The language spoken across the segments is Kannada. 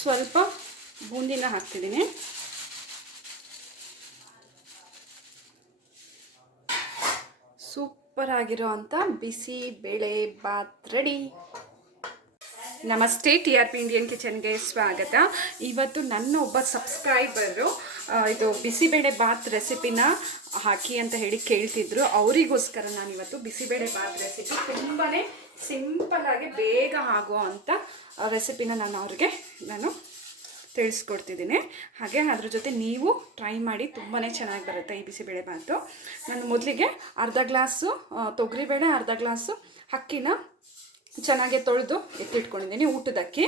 ಸ್ವಲ್ಪ ಬೂಂದಿನ ಹಾಕ್ತಿದ್ದೀನಿ. ಸೂಪರ್ ಆಗಿರೋ ಅಂಥ ಬಿಸಿ ಬೇಳೆ ಬಾತ್ ರೆಡಿ. ನಮಸ್ತೆ, TRP ಇಂಡಿಯನ್ ಕಿಚನ್ಗೆ ಸ್ವಾಗತ. ಇವತ್ತು ನನ್ನ ಒಬ್ಬ ಸಬ್ಸ್ಕ್ರೈಬರು ಇದು ಬಿಸಿಬೇಳೆ ಬಾತ್ ರೆಸಿಪಿನ ಹಾಕಿ ಅಂತ ಹೇಳಿ ಕೇಳ್ತಿದ್ರು. ಅವರಿಗೋಸ್ಕರ ನಾನಿವತ್ತು ಬಿಸಿಬೇಳೆ ಬಾತ್ ರೆಸಿಪಿ ತುಂಬಾ ಸಿಂಪಲ್ಲಾಗಿ ಬೇಗ ಆಗೋ ಅಂಥ ರೆಸಿಪಿನ ನಾನು ತಿಳಿಸ್ಕೊಡ್ತಿದ್ದೀನಿ. ಹಾಗೆ ಅದ್ರ ಜೊತೆ ನೀವು ಟ್ರೈ ಮಾಡಿ, ತುಂಬಾ ಚೆನ್ನಾಗಿ ಬರುತ್ತೆ ಈ ಬಿಸಿಬೇಳೆ ಬಾತು. ನಾನು ಮೊದಲಿಗೆ ಅರ್ಧ ಗ್ಲಾಸು ತೊಗರಿಬೇಳೆ, ಅರ್ಧ ಗ್ಲಾಸು ಅಕ್ಕಿನ ಚೆನ್ನಾಗಿ ತೊಳೆದು ಎತ್ತಿಟ್ಕೊಂಡಿದ್ದೀನಿ ಊಟದಕ್ಕೆ.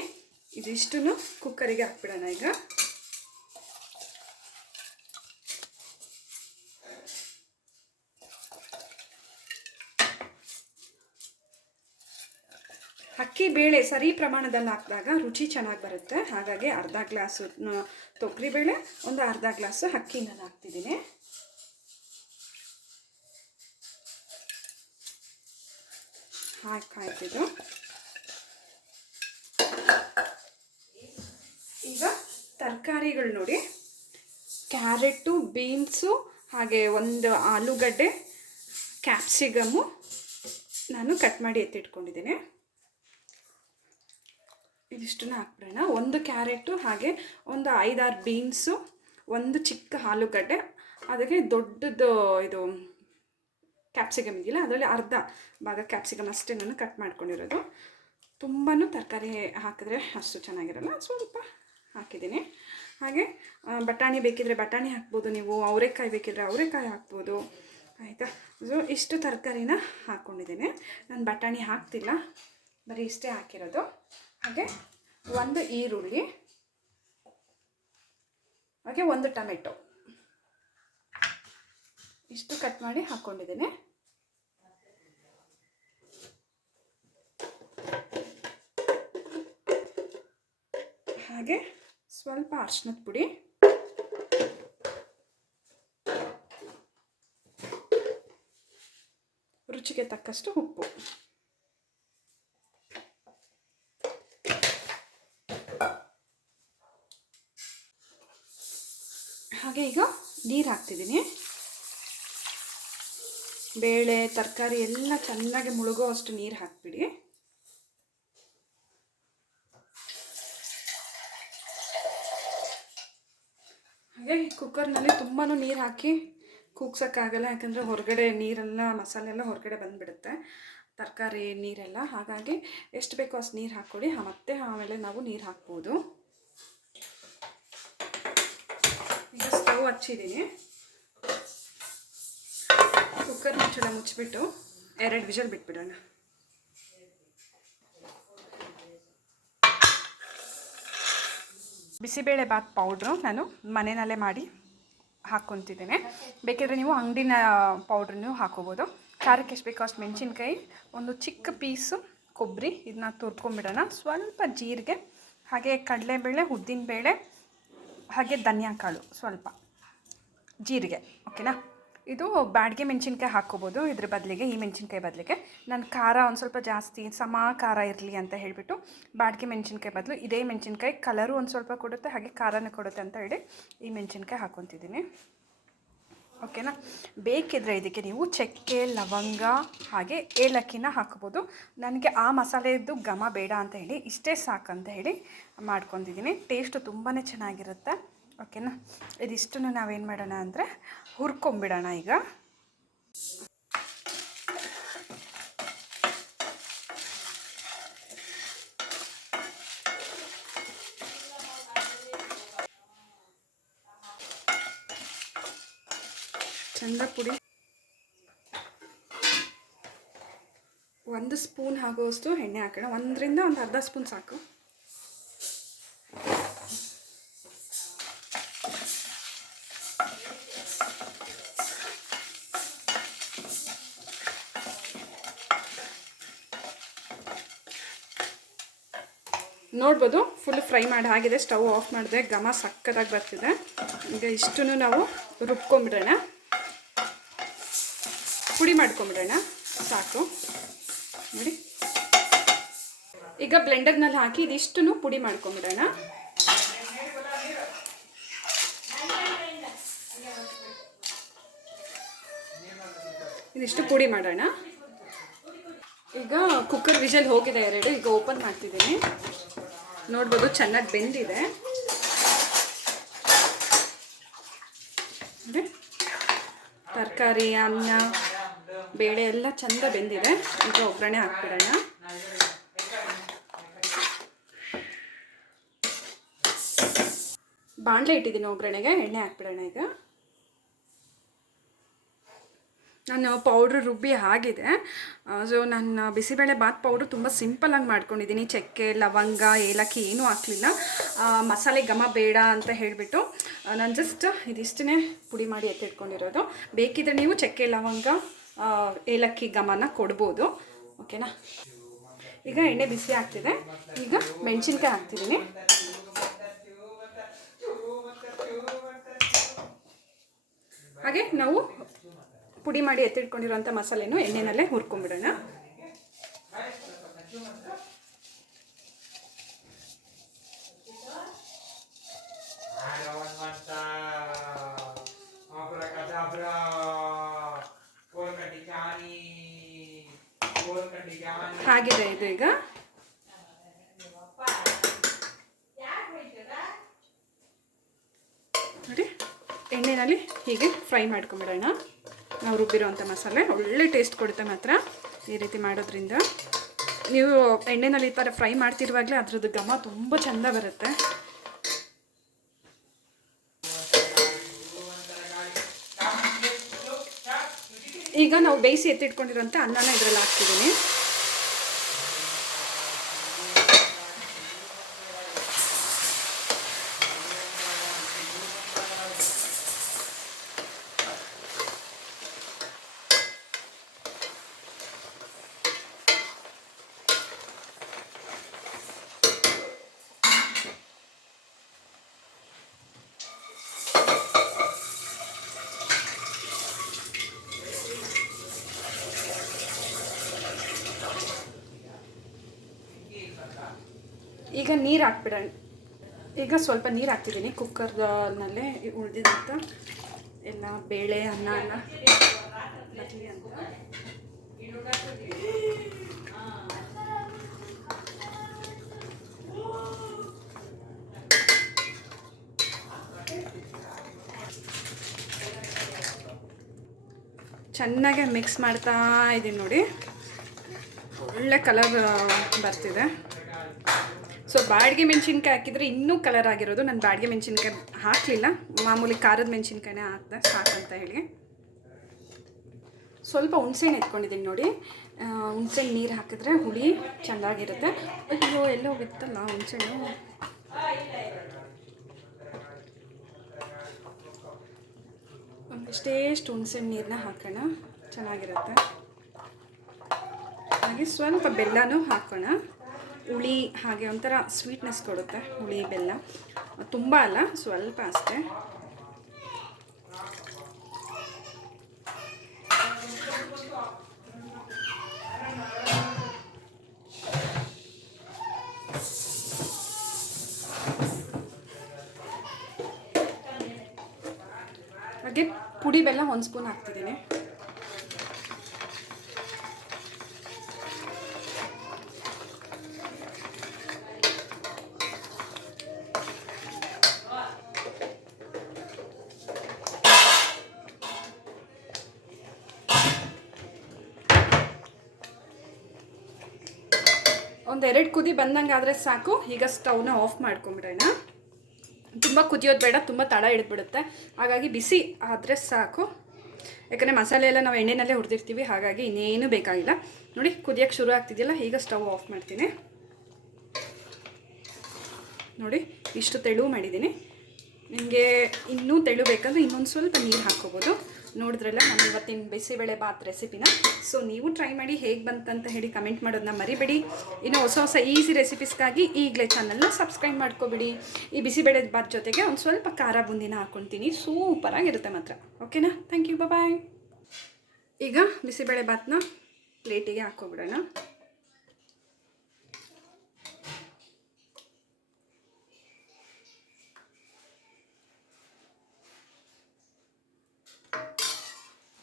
ಇದಿಷ್ಟನ್ನು ಕುಕ್ಕರಿಗೆ ಹಾಕ್ಬಿಡೋಣ. ಈಗ ಅಕ್ಕಿ ಬೇಳೆ ಸರಿ ಪ್ರಮಾಣದಲ್ಲಿ ಹಾಕಿದಾಗ ರುಚಿ ಚೆನ್ನಾಗಿ ಬರುತ್ತೆ. ಹಾಗಾಗಿ ಅರ್ಧ ಗ್ಲಾಸು ತೊಗರಿಬೇಳೆ, ಒಂದು ಅರ್ಧ ಗ್ಲಾಸು ಅಕ್ಕಿನ ಹಾಕ್ತಿದ್ದೀನಿ. ಹಾಕಾಯ್ತಿದ್ದು. ಈಗ ತರಕಾರಿಗಳು ನೋಡಿ, ಕ್ಯಾರೆಟು, ಬೀನ್ಸು, ಹಾಗೆ ಒಂದು ಆಲೂಗಡ್ಡೆ, ಕ್ಯಾಪ್ಸಿಕಮ್ಮು ನಾನು ಕಟ್ ಮಾಡಿ ಎತ್ತಿಟ್ಕೊಂಡಿದ್ದೀನಿ. ಇದಿಷ್ಟನ್ನು ಹಾಕ್ಬಿಡೋಣ. ಒಂದು ಕ್ಯಾರೆಟು, ಹಾಗೆ ಒಂದು 5-6 ಬೀನ್ಸು, ಒಂದು ಚಿಕ್ಕ ಆಲೂಗಡ್ಡೆ, ಅದಕ್ಕೆ ದೊಡ್ಡದು ಇದು ಕ್ಯಾಪ್ಸಿಕಮ್ ಇದೆಯಲ್ಲ, ಅದರಲ್ಲಿ ಅರ್ಧ ಭಾಗ ಕ್ಯಾಪ್ಸಿಕಮ್ ಅಷ್ಟೇ ನಾನು ಕಟ್ ಮಾಡ್ಕೊಂಡಿರೋದು. ತುಂಬಾ ತರಕಾರಿ ಹಾಕಿದ್ರೆ ಅಷ್ಟು ಚೆನ್ನಾಗಿರಲ್ಲ, ಸ್ವಲ್ಪ ಹಾಕಿದ್ದೀನಿ. ಹಾಗೆ ಬಟಾಣಿ ಬೇಕಿದ್ರೆ ಬಟಾಣಿ ಹಾಕ್ಬೋದು ನೀವು, ಅವರೆಕಾಯಿ ಬೇಕಿದ್ರೆ ಅವರೆಕಾಯಿ ಹಾಕ್ಬೋದು, ಆಯಿತಾ. ಸೊ ಇಷ್ಟು ತರಕಾರಿನ ಹಾಕ್ಕೊಂಡಿದ್ದೀನಿ. ನಾನು ಬಟಾಣಿ ಹಾಕ್ತಿಲ್ಲ, ಬರೀ ಇಷ್ಟೇ ಹಾಕಿರೋದು. ಹಾಗೆ ಒಂದು ಈರುಳ್ಳಿ, ಹಾಗೆ ಒಂದು ಟೊಮೆಟೊ, ಇಷ್ಟು ಕಟ್ ಮಾಡಿ ಹಾಕ್ಕೊಂಡಿದ್ದೀನಿ. ಹಾಗೆ ಸ್ವಲ್ಪ ಅರಿಶಿನದ ಪುಡಿ, ರುಚಿಗೆ ತಕ್ಕಷ್ಟು ಉಪ್ಪು. ಹಾಗೆ ಈಗ ನೀರು ಹಾಕ್ತಿದ್ದೀನಿ. ಬೇಳೆ ತರಕಾರಿ ಎಲ್ಲ ಚೆನ್ನಾಗಿ ಮುಳುಗೋ ಅಷ್ಟು ನೀರು ಹಾಕ್ಬಿಡಿ. ಹಾಗೆ ಕುಕ್ಕರ್ನಲ್ಲಿ ತುಂಬಾ ನೀರು ಹಾಕಿ ಕೂಗ್ಸೋಕ್ಕಾಗಲ್ಲ, ಯಾಕಂದರೆ ಹೊರಗಡೆ ನೀರೆಲ್ಲ ಮಸಾಲೆ ಎಲ್ಲ ಹೊರಗಡೆ ಬಂದುಬಿಡುತ್ತೆ, ತರಕಾರಿ ನೀರೆಲ್ಲ. ಹಾಗಾಗಿ ಎಷ್ಟು ಬೇಕೋ ಅಷ್ಟು ನೀರು ಹಾಕ್ಕೊಡಿ, ಮತ್ತೆ ಆಮೇಲೆ ನಾವು ನೀರು ಹಾಕ್ಬೋದು. ಈಗ ಸ್ಟವ್ ಹಚ್ಚಿದ್ದೀನಿ. ಕುಕ್ಕರ್ ಮುಚ್ಚಳ ಮುಚ್ಚಿಬಿಟ್ಟು 2 ವಿಷಲ್ ಬಿಟ್ಬಿಡೋಣ. ಬಿಸಿಬೇಳೆ ಬಾತ್ ಪೌಡ್ರು ನಾನು ಮನೆಯಲ್ಲೇ ಮಾಡಿ ಹಾಕ್ಕೊತಿದ್ದೇನೆ. ಬೇಕಿದ್ರೆ ನೀವು ಅಂಗಡಿನ ಪೌಡ್ರನ್ನು ಹಾಕೋಬೋದು. ಖಾರಕ್ಕೆ ಎಷ್ಟು ಬೇಕೋ ಅಷ್ಟು ಮೆಣಸಿನ್ಕಾಯಿ, ಒಂದು ಚಿಕ್ಕ ಪೀಸು ಕೊಬ್ಬರಿ, ಇದನ್ನ ತುರ್ಕೊಂಬಿಡೋಣ. ಸ್ವಲ್ಪ ಜೀರಿಗೆ, ಹಾಗೆ ಕಡಲೆಬೇಳೆ, ಉದ್ದಿನಬೇಳೆ, ಹಾಗೆ ಧನಿಯಾ ಕಾಳು, ಸ್ವಲ್ಪ ಜೀರಿಗೆ, ಓಕೆನಾ. ಇದು ಬ್ಯಾಡಗೆ ಮೆಣಸಿನ್ಕಾಯಿ ಹಾಕ್ಕೋಬೋದು ಇದ್ರ ಬದಲಿಗೆ, ಈ ಮೆಣಸಿನ್ಕಾಯಿ ಬದಲಿಗೆ. ನಾನು ಖಾರ ಒಂದು ಸ್ವಲ್ಪ ಜಾಸ್ತಿ ಸಮ ಖಾರ ಇರಲಿ ಅಂತ ಹೇಳಿಬಿಟ್ಟು ಬ್ಯಾಡಗೆ ಮೆಣಸಿನ್ಕಾಯಿ ಬದಲು ಇದೇ ಮೆಣಸಿನ್ಕಾಯಿ ಕಲರು ಒಂದು ಸ್ವಲ್ಪ ಕೊಡುತ್ತೆ, ಹಾಗೆ ಖಾರನೂ ಕೊಡುತ್ತೆ ಅಂತ ಹೇಳಿ ಈ ಮೆಣಸಿನ್ಕಾಯಿ ಹಾಕ್ಕೊತಿದ್ದೀನಿ, ಓಕೆನಾ. ಬೇಕಿದ್ರೆ ಇದಕ್ಕೆ ನೀವು ಚಕ್ಕೆ, ಲವಂಗ, ಹಾಗೆ ಏಲಕ್ಕಿನ ಹಾಕ್ಬೋದು. ನನಗೆ ಆ ಮಸಾಲೆಯದ್ದು ಘಮ ಬೇಡ ಅಂತ ಹೇಳಿ ಇಷ್ಟೇ ಸಾಕಂತ ಹೇಳಿ ಮಾಡ್ಕೊತಿದ್ದೀನಿ. ಟೇಸ್ಟು ತುಂಬಾ ಚೆನ್ನಾಗಿರುತ್ತೆ, ಓಕೆನಾ. ಇದಿಷ್ಟನ್ನು ನಾವೇನು ಮಾಡೋಣ ಅಂದರೆ ಹುರ್ಕೊಂಬಿಡೋಣ. ಈಗ ಚಂದ ಪುಡಿ 1 ಸ್ಪೂನ್ ಆಗೋಷ್ಟು ಎಣ್ಣೆ ಹಾಕೋಣ. 1ರಿಂದ ಒಂದು ಅರ್ಧ ಸ್ಪೂನ್ ಸಾಕು. ನೋಡ್ಬೋದು ಫುಲ್ ಫ್ರೈ ಮಾಡಿ ಆಗಿದೆ. ಸ್ಟವ್ ಆಫ್ ಮಾಡಿದೆ, ಘಮ ಸಕ್ಕತ್ತಾಗಿ ಬರ್ತಿದೆ. ಈಗ ಇಷ್ಟನ್ನು ನಾವು ರುಬ್ಕೊಂಬಿಡೋಣ, ಪುಡಿ ಮಾಡ್ಕೊಂಬಿಡೋಣ, ಸಾಕು ನೋಡಿ. ಈಗ ಬ್ಲೆಂಡರ್ನಲ್ಲಿ ಹಾಕಿ ಇದಿಷ್ಟನ್ನು ಪುಡಿ ಮಾಡ್ಕೊಂಬಿಡೋಣ. ಇದಿಷ್ಟು ಪುಡಿ ಮಾಡೋಣ. ಈಗ ಕುಕ್ಕರ್ ವಿಷಲ್ ಹೋಗಿದೆ 2. ಈಗ ಓಪನ್ ಮಾಡ್ತಿದ್ದೀನಿ. ನೋಡ್ಬೋದು ಚೆನ್ನಾಗಿ ಬೆಂದಿದೆ. ತರಕಾರಿ, ಅನ್ನ, ಬೇಳೆ ಎಲ್ಲ ಚೆಂದ ಬೆಂದಿದೆ. ಈಗ ಒಗ್ಗರಣೆ ಹಾಕ್ಬಿಡೋಣ. ಬಾಣಲೆ ಇಟ್ಟಿದ್ದೀನಿ ಒಗ್ಗರಣೆಗೆ. ಎಣ್ಣೆ ಹಾಕ್ಬಿಡೋಣ. ಈಗ ನಾನು ಪೌಡ್ರ್ ರುಬ್ಬಿ ಆಗಿದೆ. ಸೊ ನನ್ನ ಬಿಸಿಬೇಳೆ ಬಾತ್ ಪೌಡ್ರು ತುಂಬ ಸಿಂಪಲ್ಲಾಗಿ ಮಾಡ್ಕೊಂಡಿದ್ದೀನಿ. ಚಕ್ಕೆ, ಲವಂಗ, ಏಲಕ್ಕಿ ಏನೂ ಹಾಕಲಿಲ್ಲ. ಮಸಾಲೆ ಘಮ ಬೇಡ ಅಂತ ಹೇಳಿಬಿಟ್ಟು ನಾನು ಜಸ್ಟ್ ಇದಿಷ್ಟೇ ಪುಡಿ ಮಾಡಿ ಎತ್ತಿಟ್ಕೊಂಡಿರೋದು. ಬೇಕಿದ್ರೆ ನೀವು ಚಕ್ಕೆ, ಲವಂಗ, ಏಲಕ್ಕಿ ಘಮನ ಕೊಡ್ಬೋದು. ಓಕೆನಾ. ಈಗ ಎಣ್ಣೆ ಬಿಸಿ ಆಗ್ತಿದೆ. ಈಗ ಮೆಣಸಿನ್ಕಾಯಿ ಹಾಕ್ತಿದ್ದೀನಿ. ಹಾಗೆ ನಾವು ಪುಡಿ ಮಾಡಿ ಎತ್ತಿಟ್ಕೊಂಡಿರೋಂಥ ಮಸಾಲೆನೂ ಎಣ್ಣೆನಲ್ಲೇ ಹುರ್ಕೊಂಡ್ಬಿಡೋಣ. ಹಾಗಿದೆ ಇದು. ಈಗ ನೋಡಿ ಎಣ್ಣೆನಲ್ಲಿ ಹೀಗೆ ಫ್ರೈ ಮಾಡ್ಕೊಂಬಿಡೋಣ. ನಾವು ರುಬ್ಬಿರೋವಂಥ ಮಸಾಲೆ ಒಳ್ಳೆ ಟೇಸ್ಟ್ ಕೊಡುತ್ತೆ ಮಾತ್ರ ಈ ರೀತಿ ಮಾಡೋದ್ರಿಂದ. ನೀವು ಎಣ್ಣೆನಲ್ಲಿ ಈ ಥರ ಫ್ರೈ ಮಾಡ್ತಿರುವಾಗಲೇ ಅದ್ರದ್ದು ಘಮ ತುಂಬ ಚೆಂದ ಬರುತ್ತೆ. ಈಗ ನಾವು ಬೇಯಿಸಿ ಎತ್ತಿಟ್ಕೊಂಡಿರೋಂಥ ಅನ್ನನ ಇದರಲ್ಲಿ ಹಾಕ್ತಿದ್ದೀನಿ. ಈಗ ನೀರು ಹಾಕ್ಬಿಡೋಣ. ಈಗ ಸ್ವಲ್ಪ ನೀರು ಹಾಕ್ತಿದ್ದೀನಿ ಕುಕ್ಕರ್ನಲ್ಲೇ ಉಳಿದಿದಂಥ ಎಲ್ಲ ಬೇಳೆ, ಅನ್ನ ಎಲ್ಲ ಬರಲಿ ಅಂತ. ಚೆನ್ನಾಗೆ ಮಿಕ್ಸ್ ಮಾಡ್ತಾ ಇದ್ದೀನಿ. ನೋಡಿ ಒಳ್ಳೆ ಕಲರ್ ಬರ್ತಿದೆ. ಸೊ ಬಾಡಿಗೆ ಮೆಣಸಿನ್ಕಾಯಿ ಹಾಕಿದರೆ ಇನ್ನೂ ಕಲರ್ ಆಗಿರೋದು. ನಾನು ಬಾಡಿಗೆ ಮೆಣಸಿನ್ಕಾಯಿ ಹಾಕಲಿಲ್ಲ, ಮಾಮೂಲಿ ಖಾರದ ಮೆಣಸಿನ್ಕಾಯಿನೇ ಹಾಕಿದೆ ಸಾಕಂತ ಹೇಳಿ. ಸ್ವಲ್ಪ ಹುಣಸೆಹಣ್ಣು ಎತ್ಕೊಂಡಿದ್ದೀನಿ ನೋಡಿ. ಹುಣಸೆಹಣ್ಣು ನೀರು ಹಾಕಿದ್ರೆ ಹುಳಿ ಚೆನ್ನಾಗಿರುತ್ತೆ. ಅಯ್ಯೋ ಎಲ್ಲೋ ಬಿತ್ತಲ್ಲ ಹುಣಸೆಹಣ್ಣು. ಒಂದಿಷ್ಟೇಷ್ಟು ಹುಣಸೆಹಣ್ಣು ನೀರನ್ನ ಹಾಕೋಣ, ಚೆನ್ನಾಗಿರುತ್ತೆ. ಹಾಗೆ ಸ್ವಲ್ಪ ಬೆಲ್ಲನೂ ಹಾಕೋಣ. ಹುಳಿ ಹಾಗೆ ಒಂಥರ ಸ್ವೀಟ್ನೆಸ್ ಕೊಡುತ್ತೆ ಹುಳಿ ಬೆಲ್ಲ. ತುಂಬ ಅಲ್ಲ, ಸ್ವಲ್ಪ ಅಷ್ಟೇ. ಹಾಗೆ ಪುಡಿ ಬೆಲ್ಲ 1 ಸ್ಪೂನ್ ಹಾಕ್ತಿದ್ದೀನಿ. ಒಂದು 2 ಕುದಿ ಬಂದಂಗೆ ಆದರೆ ಸಾಕು. ಈಗ ಸ್ಟವ್ನ ಆಫ್ ಮಾಡ್ಕೊಂಬಿಡೋಣ. ತುಂಬ ಕುದಿಯೋದು ಬೇಡ, ತುಂಬ ತಡ ಹಿಡಿದ್ಬಿಡುತ್ತೆ. ಹಾಗಾಗಿ ಬಿಸಿ ಆದರೆ ಸಾಕು. ಯಾಕಂದರೆ ಮಸಾಲೆ ಎಲ್ಲ ನಾವು ಎಣ್ಣೆನಲ್ಲೇ ಹುರಿದಿರ್ತೀವಿ, ಹಾಗಾಗಿ ಇನ್ನೇನು ಬೇಕಾಗಿಲ್ಲ. ನೋಡಿ ಕುದಿಯೋಕ್ಕೆ ಶುರು ಆಗ್ತಿದೆಯಲ್ಲ. ಈಗ ಸ್ಟವ್ ಆಫ್ ಮಾಡ್ತೀನಿ. ನೋಡಿ ಇಷ್ಟು ತೆಳು ಮಾಡಿದ್ದೀನಿ. ನಿಮಗೆ ಇನ್ನೂ ತೆಳು ಬೇಕಂದ್ರೆ ಇನ್ನೊಂದು ಸ್ವಲ್ಪ ನೀರು ಹಾಕ್ಕೋಬೋದು. ನೋಡಿದ್ರಲ್ಲ ನಾನು ಇವತ್ತಿನ ಬಿಸಿಬೇಳೆ ಬಾತ್ ರೆಸಿಪಿನ. ಸೊ ನೀವು ಟ್ರೈ ಮಾಡಿ ಹೇಗೆ ಬಂತಂತ ಹೇಳಿ ಕಮೆಂಟ್ ಮಾಡೋದನ್ನ ಮರಿಬೇಡಿ. ಇನ್ನು ಹೊಸ ಹೊಸ ಈಸಿ ರೆಸಿಪೀಸ್ಗಾಗಿ ಈಗಲೇ ಚಾನಲ್ನ ಸಬ್ಸ್ಕ್ರೈಬ್ ಮಾಡ್ಕೊಬಿಡಿ. ಈ ಬಿಸಿಬೇಳೆ ಬಾತ್ ಜೊತೆಗೆ ಒಂದು ಸ್ವಲ್ಪ ಖಾರ ಬುಂದಿನ ಹಾಕ್ಕೊತೀನಿ, ಸೂಪರಾಗಿರುತ್ತೆ ಮಾತ್ರ. ಓಕೆನಾ. ಥ್ಯಾಂಕ್ ಯು, ಬಾಯ್. ಈಗ ಬಿಸಿಬೇಳೆ ಬಾತ್ನ ಪ್ಲೇಟಿಗೆ ಹಾಕ್ಕೊಬಿಡೋಣ.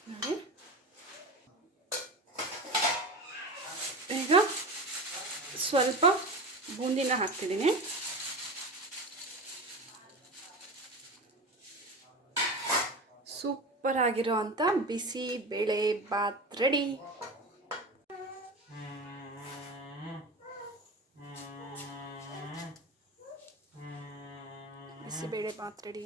ನೋಡಿ ಈಗ ಸ್ವಲ್ಪ ಬೂಂದಿನ ಹಾಕ್ತಿದ್ದೀನಿ. ಸೂಪರ್ ಆಗಿರೋ ಅಂಥ ಬಿಸಿ ಬೇಳೆ ಬಾತ್ ರೆಡಿ. ಬಿಸಿಬೇಳೆ ಬಾತ್ ರೆಡಿ.